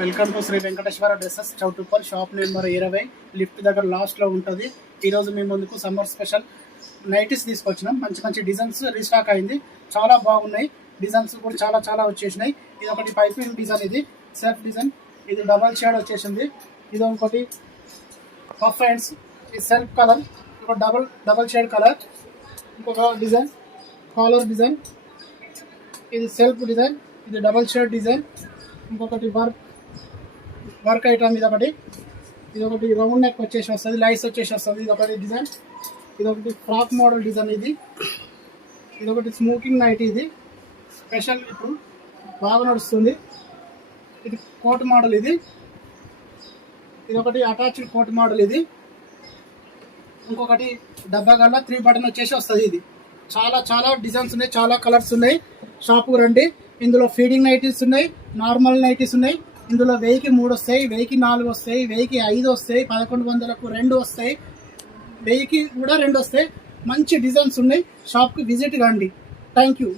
Welcome to Shri Venkateshwara dresses Choutuppal shop number 20 lift దగ్గర లాస్ట్లో ఉంటుంది. ఈరోజు మీ ముందుకు సమ్మర్ స్పెషల్ నైటీస్ తీసుకొచ్చినాం. మంచి మంచి డిజైన్స్ రీస్టాక్ అయింది, చాలా బాగున్నాయి. డిజైన్స్ కూడా చాలా వచ్చేసినాయి. ఇది ఒకటి పైపింగ్ డిజైన్, ఇది సెల్ఫ్ డిజైన్, ఇది డబల్ షేడ్ వచ్చేసింది. ఇది ఒకటి పఫ్ హ్యాండ్స్, ఇది సెల్ఫ్ కలర్, ఒక డబల్ షేడ్ కలర్. ఇంకొక డిజైన్ కాలర్ డిజైన్, ఇది సెల్ఫ్ డిజైన్, ఇది డబల్ షేడ్ డిజైన్. ఇంకొకటి వర్క్ ఐటమ్, ఇది ఒకటి రౌండ్ నెక్ వచ్చేసి వస్తుంది, లైట్స్ వచ్చేసి వస్తుంది. ఇది ఒకటి డిజైన్, ఇది ఒకటి ఫ్రాక్ మోడల్ డిజైన్. ఇది ఒకటి స్మోకింగ్ నైట్, ఇది స్పెషల్ ఇప్పుడు బాగా నడుస్తుంది. ఇది కోట్ మోడల్, ఇది ఒకటి అటాచ్డ్ కోట్ మోడల్. ఇది ఇంకొకటి డబ్బా గల్ల 3 బటన్ వచ్చేసి వస్తుంది. ఇది చాలా డిజైన్స్ ఉన్నాయి, చాలా కలర్స్ ఉన్నాయి. షాపుకు రండి. ఇందులో ఫీడింగ్ నైటీస్ ఉన్నాయి, నార్మల్ నైటీస్ ఉన్నాయి. ఇందులో 1000కి 3 వస్తాయి, 1000కి 4 వస్తాయి, 1000కి 5 వస్తాయి, 1100కు 2 వస్తాయి, 1000కి కూడా 2 వస్తాయి. మంచి డిజైన్స్ ఉన్నాయి. షాప్కి విజిట్ కండి. Thank you.